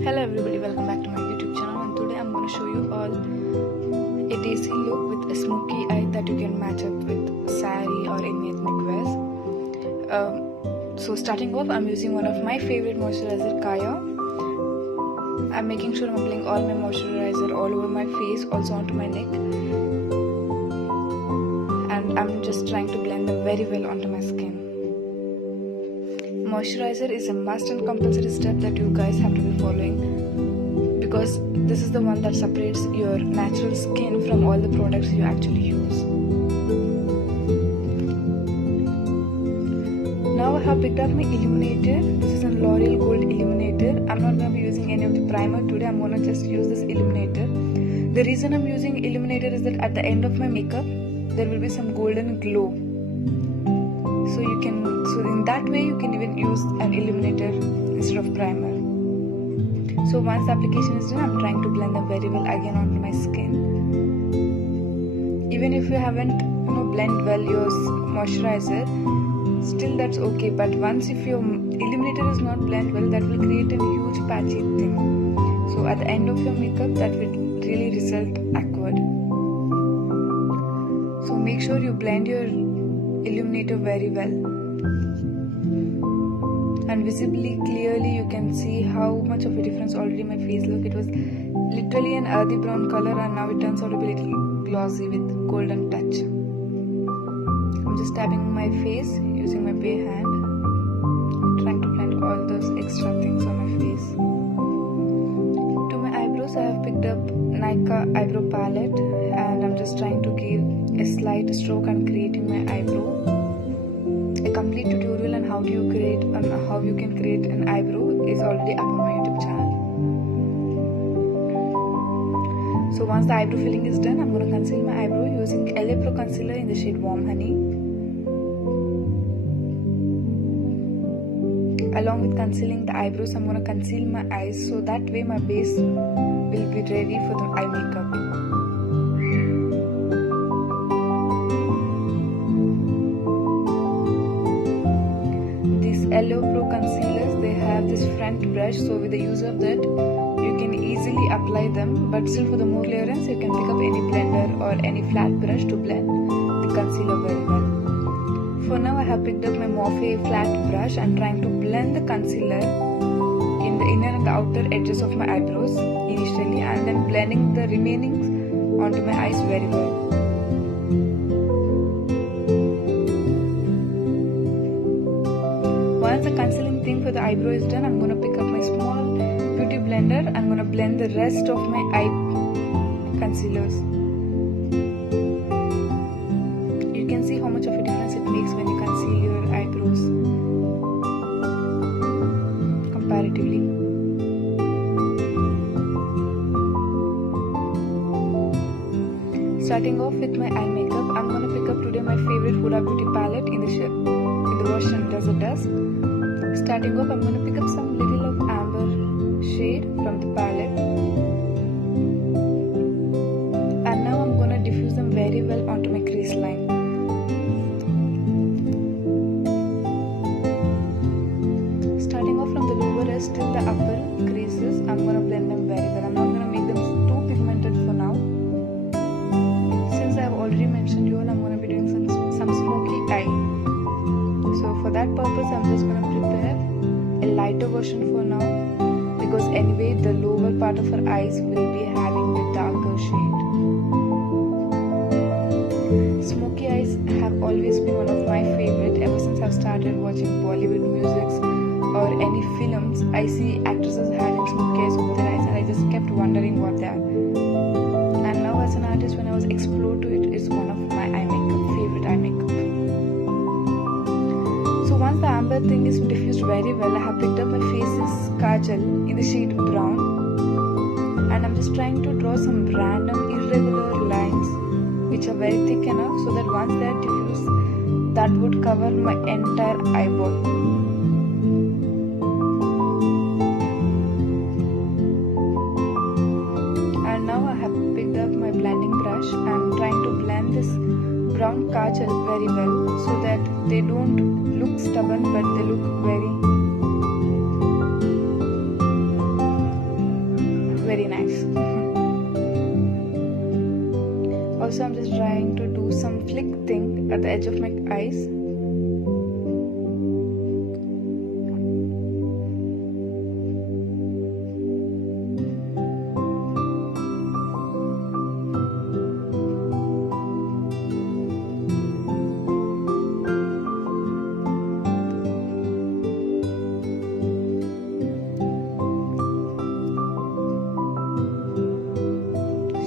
Hello everybody, welcome back to my YouTube channel, and today I'm going to show you all a daisy look with a smoky eye that you can match up with sari or any ethnic wears. So starting off, I'm using one of my favorite moisturizer, Kajal. I'm making sure I'm applying all my moisturizer all over my face, also onto my neck, and I'm just trying to blend them very well onto my skin. Moisturizer is a must and compulsory step that you guys have to be following, because this is the one that separates your natural skin from all the products you actually use. Now I have picked up my illuminator. This is a Loreal gold illuminator. I'm not going to be using any of the primer today. I'm going to just use this illuminator. The reason I'm using illuminator is that at the end of my makeup there will be some golden glow. So in that way you can even use an illuminator instead of primer. So once the application is done, I'm trying to blend them very well again onto my skin. Even if you haven't blend well your moisturizer, still that's okay. But once if your illuminator is not blend well, that will create a huge patchy thing. So at the end of your makeup, that will really result awkward. So make sure you blend your illuminator very well, and visibly clearly you can see how much of a difference already my face look. It was literally an earthy brown color, and now it turns out to be a little glossy with golden touch. I'm just tapping my face using my bare hand, trying to blend all those extra things on my face. To my eyebrows, I have picked up Nykaa eyebrow palette, and I'm just trying to give a slight stroke and creating my eyebrow. A complete tutorial on how you can create an eyebrow is already up on my YouTube channel. So once the eyebrow filling is done, I'm going to conceal my eyebrow using LA Pro concealer in the shade Warm Honey. Along with concealing the eyebrows, I'm going to conceal my eyes, so that way my base will be ready for the eye makeup. LA Pro concealers, they have this front brush, so with the use of that you can easily apply them, but still for the more clearance you can pick up any blender or any flat brush to blend the concealer very well. For now I have picked up my Morphe flat brush and trying to blend the concealer in the inner and the outer edges of my eyebrows initially, and then blending the remaining onto my eyes very well. Once the concealing thing for the eyebrow is done, I'm going to pick up my small beauty blender. I'm going to blend the rest of my eye concealers. You can see how much of a difference it makes when you conceal your eyebrows comparatively. Starting off with my eye makeup, I'm going to pick up today my favorite Huda beauty palette in the version Desertdesk. Starting off, I'm going to pick up some little of amber shade from the palette, and now I'm going to diffuse them very well onto my crease line. Starting off from the lower edge till the upper creases, I'm going to blend them very well. I'm not going to make them too pigmented for now. Since I have already mentioned you all, I'm going to be doing some smoky eye. So for that purpose, I'm just going to prepare a lighter version for now, because anyway the lower part of her eyes will be having the darker shade. Smoky eyes have always been one of my favorite ever since I've started watching Bollywood music or any films. I see actresses having smoky eyes over their eyes, and I just kept wondering what they are. And now as an artist, when I was explored to it, it's one of my favorite eye makeup. Once the amber thing is diffused very well, I have picked up my face's kajal in the shade brown, and I'm just trying to draw some random irregular lines which are very thick enough so that once they are diffused, that would cover my entire eyeball. And now I have picked up my blending brush and trying to blend this brown kajal very well so that they don't look stubborn, but they look very very nice. Also, I'm just trying to do some flick thing at the edge of my eyes.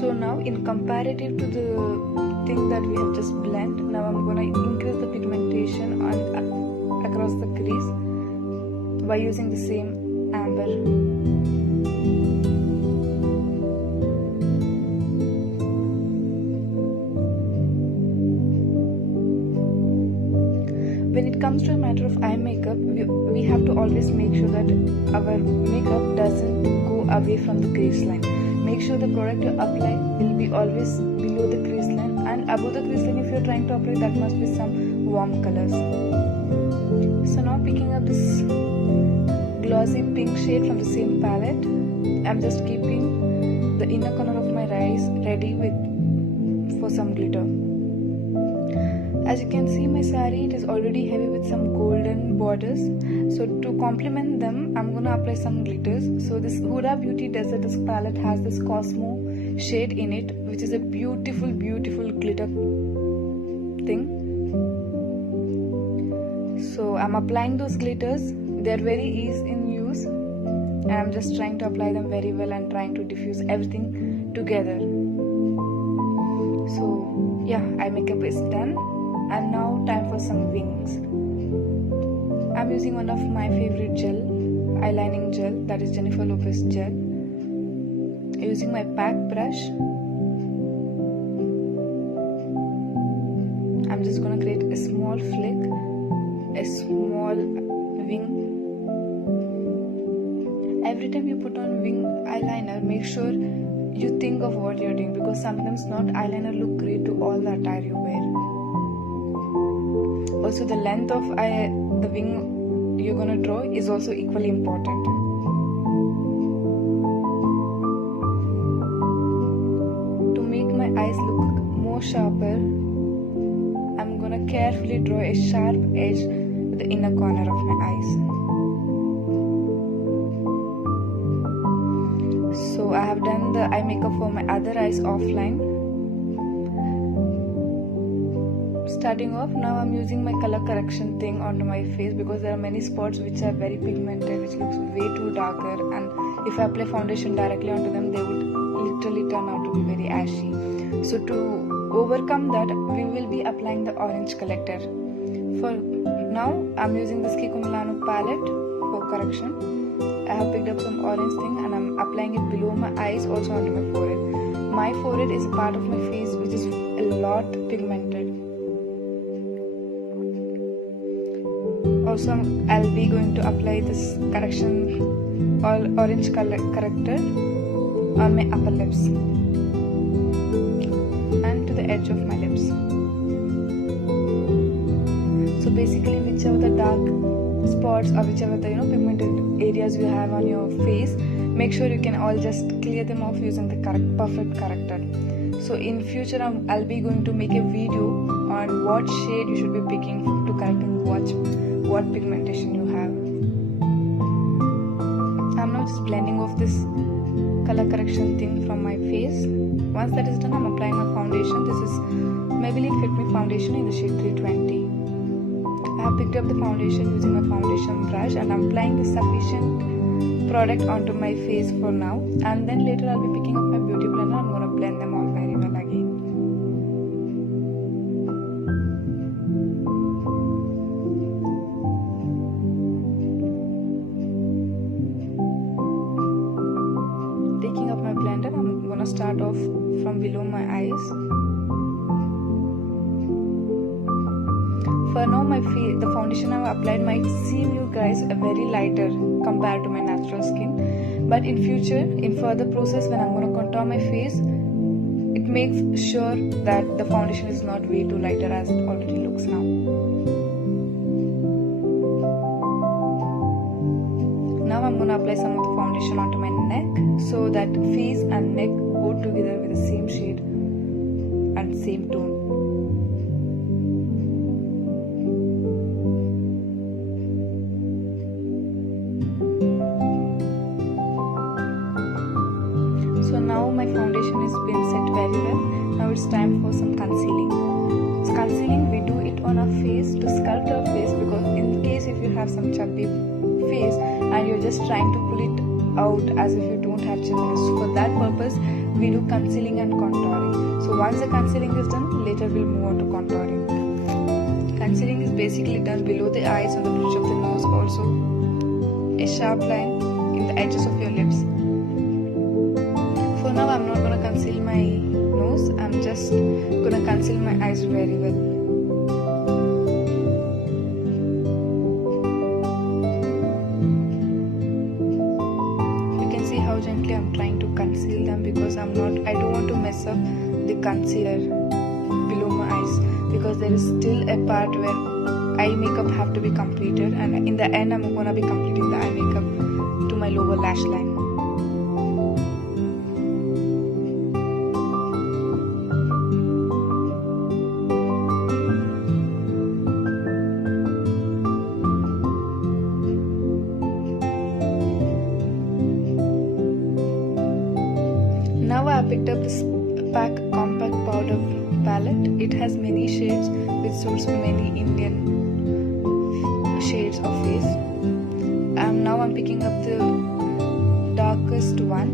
So now, in comparative to the thing that we have just blended, now I'm gonna increase the pigmentation on across the crease by using the same amber. When it comes to a matter of eye makeup, we have to always make sure that our makeup doesn't go away from the crease line. Make sure the product you apply will be always below the crease line, and above the crease line if you're trying to apply, that must be some warm colors. So now picking up this glossy pink shade from the same palette, I'm just keeping the inner corner of my eyes ready for some glitter. As you can see, my saree, it is already heavy with some golden borders. So to complement them, I'm gonna apply some glitters. So this Huda Beauty Desertdesk palette has this Cosmo shade in it, which is a beautiful, beautiful glitter thing. So I'm applying those glitters. They're very easy in use, and I'm just trying to apply them very well and trying to diffuse everything together. So yeah, eye makeup is done. And now time for some wings. I'm using one of my favorite gel, eyelining gel, that is Jennifer Lopez gel. Using my pack brush, I'm just gonna create a small flick, a small wing. Every time you put on wing eyeliner, make sure you think of what you're doing, because sometimes not eyeliner look great to all the attire you wear. Also, the length of the wing you're gonna draw is also equally important. To make my eyes look more sharper, I'm gonna carefully draw a sharp edge with the inner corner of my eyes. So I have done the eye makeup for my other eyes offline. Starting off, now I'm using my color correction thing onto my face, because there are many spots which are very pigmented, which looks way too darker, and if I apply foundation directly onto them, they would literally turn out to be very ashy. So to overcome that, we will be applying the orange collector. For now, I'm using this Kiko Milano palette for correction. I have picked up some orange thing and I'm applying it below my eyes, also onto my forehead. My forehead is a part of my face which is a lot pigmented. Also, I'll be going to apply this correction orange color corrector on my upper lips and to the edge of my lips. So basically, whichever the dark spots or whichever the pigmented areas you have on your face, make sure you can all just clear them off using the perfect corrector. So in future, I'll be going to make a video on what shade you should be picking to correct and what pigmentation you have. I'm now just blending off this color correction thing from my face. Once that is done, I'm applying my foundation. This is Maybelline Fit Me foundation in the shade 320. I have picked up the foundation using my foundation brush and I'm applying the sufficient product onto my face for now, and then later I'll be picking up my beauty blender. I'm going to blend them all very well again. Taking up my blender, I'm going to start off from below my eyes. For now, the foundation I've applied might seem you guys very lighter compared to my natural skin, but in future, in further process, when I'm going to contour my face, it makes sure that the foundation is not way too lighter as it already looks now. Now I'm going to apply some of the foundation onto my neck. So that face and neck go together with the same shade and same tone. So now my foundation has been set very well. Now it's time for some concealing. So concealing, we do it on our face to sculpt our face, because in case if you have some chubby face and you're just trying to pull it out as if you don't have chubbiness, for that purpose we do concealing and contouring. So once the concealing is done, later we'll move on to contouring. Concealing is basically done below the eyes, on the bridge of the nose, also a sharp line in the edges of your lips. For now I'm not gonna conceal my nose, I'm just gonna conceal my eyes very well. You can see how gently I'm trying to conceal them, because I don't want to mess up the concealer below my eyes, because there is still a part where eye makeup have to be completed, and in the end I'm gonna be completing the eye makeup to my lower lash line. Now I picked up this PAC compact powder palette. It has many shades which suits many Indian shades of face. Now I'm picking up the darkest one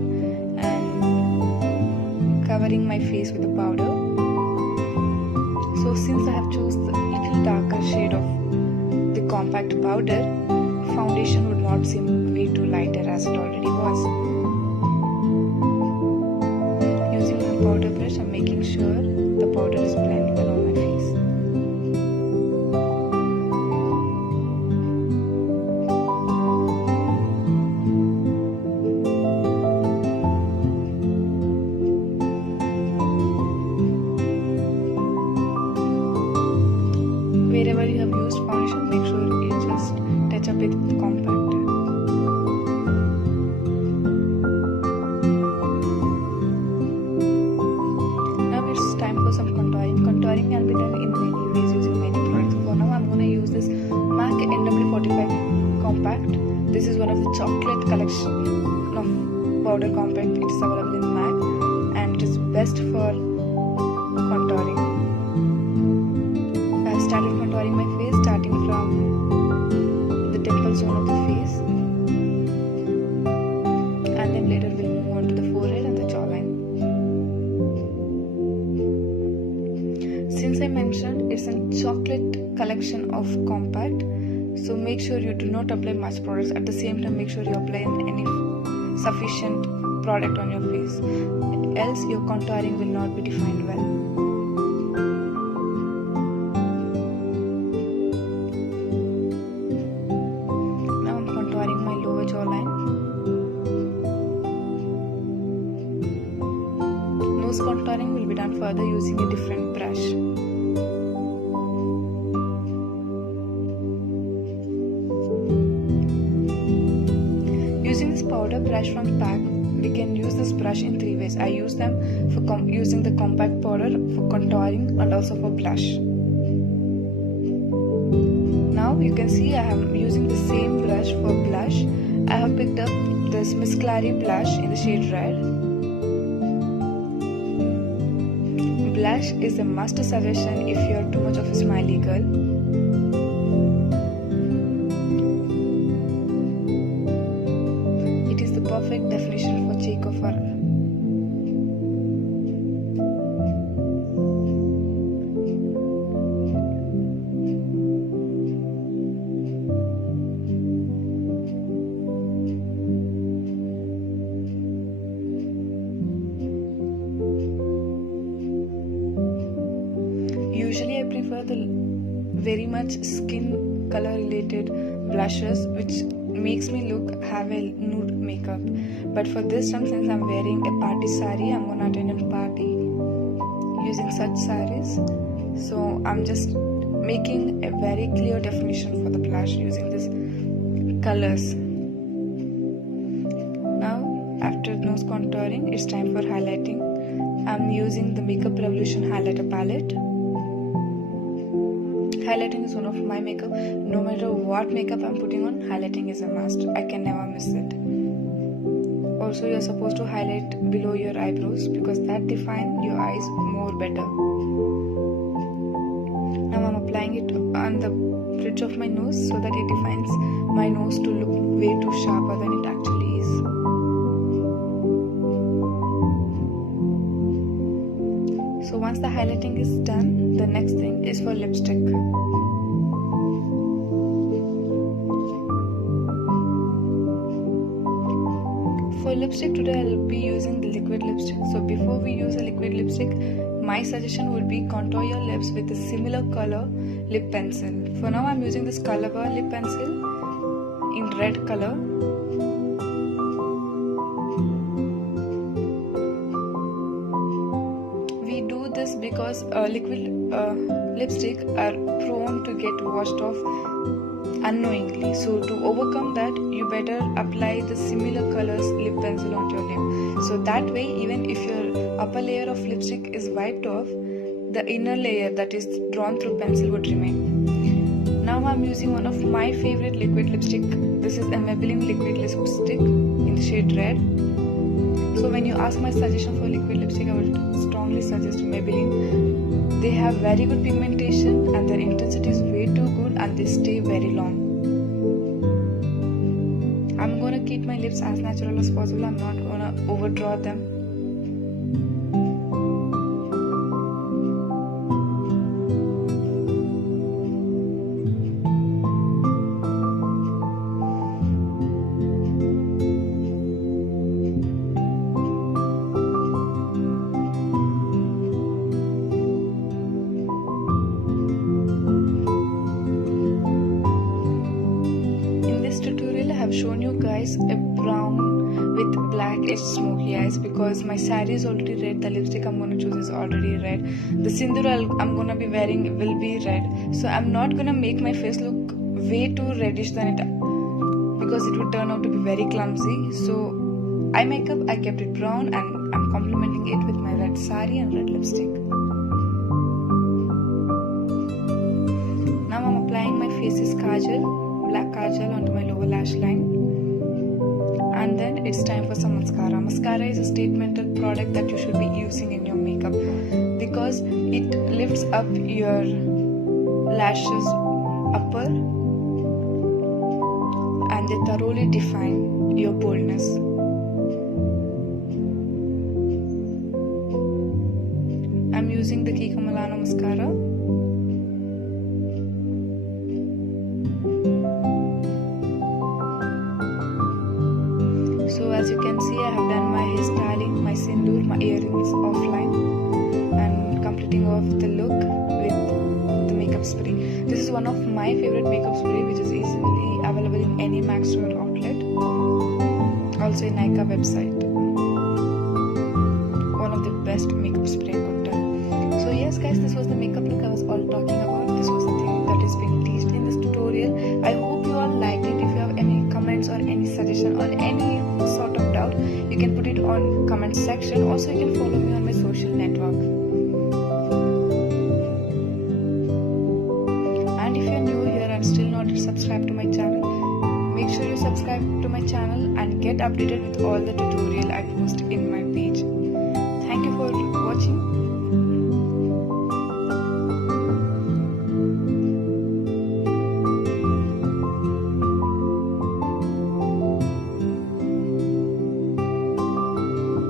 and covering my face with the powder. So since I have chosen the little darker shade of the compact powder, foundation would not seem way too lighter as it already was. Powder brush, I'm making sure the powder is blending well on my face. Wherever you have used foundation, make sure you just touch up with compact. Contouring can be done in many ways using many products. For now I'm going to use this MAC NW45 compact. This is one of the chocolate collection of powder compact. It is available in MAC and it is best for contouring. I have started contouring my face, starting from the temple zone of the face, and then later we'll move on to the forehead and the jawline. Since I mentioned it's a chocolate collection of compact, so make sure you do not apply much products. At the same time, make sure you apply any sufficient product on your face, else your contouring will not be defined well. Now I'm contouring my lower jawline. Nose contouring will be done further using a different brush. Using this powder brush from PAC, we can use this brush in 3 ways. I use them for using the compact powder for contouring and also for blush. Now you can see I am using the same brush for blush. I have picked up this Miss Clarie blush in the shade red. Blush is a must suggestion if you are too much of a smiley girl. It is the perfect definition for cheek of her. Usually I prefer the very much skin color related blushes which makes me have a nude makeup. But for this time, since I'm wearing a party saree, I'm gonna attend a party using such sarees. So I'm just making a very clear definition for the blush using these colors. Now after nose contouring, it's time for highlighting. I'm using the Makeup Revolution highlighter palette. Highlighting is one of my makeup. No matter what makeup I'm putting on, highlighting is a must. I can never miss it. Also, you're supposed to highlight below your eyebrows because that defines your eyes more better. Now I'm applying it on the bridge of my nose so that it defines my nose to look way too sharper than it actually is. So once the highlighting is done, the next thing is for lipstick. For lipstick today I'll be using the liquid lipstick. So before we use a liquid lipstick, my suggestion would be contour your lips with a similar color lip pencil. For now I'm using this Colorbar lip pencil in red color. We do this because liquid lipstick are prone to get washed off unknowingly. So to overcome that, you better apply the similar colors lip pencil onto your lip. So that way, even if your upper layer of lipstick is wiped off, the inner layer that is drawn through pencil would remain. Now I'm using one of my favorite liquid lipstick. This is a Maybelline liquid lipstick in the shade red. So when you ask my suggestion for liquid lipstick, I would strongly suggest Maybelline. They have very good pigmentation and their intensity is way too good and they stay very long. I'm gonna keep my lips as natural as possible. I'm not gonna overdraw them. I've shown you guys a brown with black edged smoky eyes because my saree is already red. The lipstick I'm going to choose is already red. The sindoor I'm going to be wearing will be red. So I'm not going to make my face look way too reddish than it because it would turn out to be very clumsy. So eye makeup I kept it brown and I'm complementing it with my red saree and red lipstick. Now I'm applying my face's kajal, black kajal onto my lower lash line. And then it's time for some mascara. Mascara is a statemental product that you should be using in your makeup because it lifts up your lashes upper and they thoroughly define your boldness. I'm using the Kiko Milano mascara. So as you can see, I have done my hairstyling, my sindoor, my earrings offline and completing off the look with the makeup spray. This is one of my favorite makeup spray which is easily available in any Max store outlet. Also in Nykaa website. One of the best makeup spray I could tell. So yes guys, this was the makeup look I was all talking about. This was the thing that is being teased in this tutorial. I hope you all liked it. If you have any comments or any suggestion or any sort of doubt, you can put it on comment section. Also you can follow me on my social network. And if you're new here and still not subscribed to my channel, make sure you subscribe to my channel and get updated with all the tutorial I post in my page. Thank you for watching.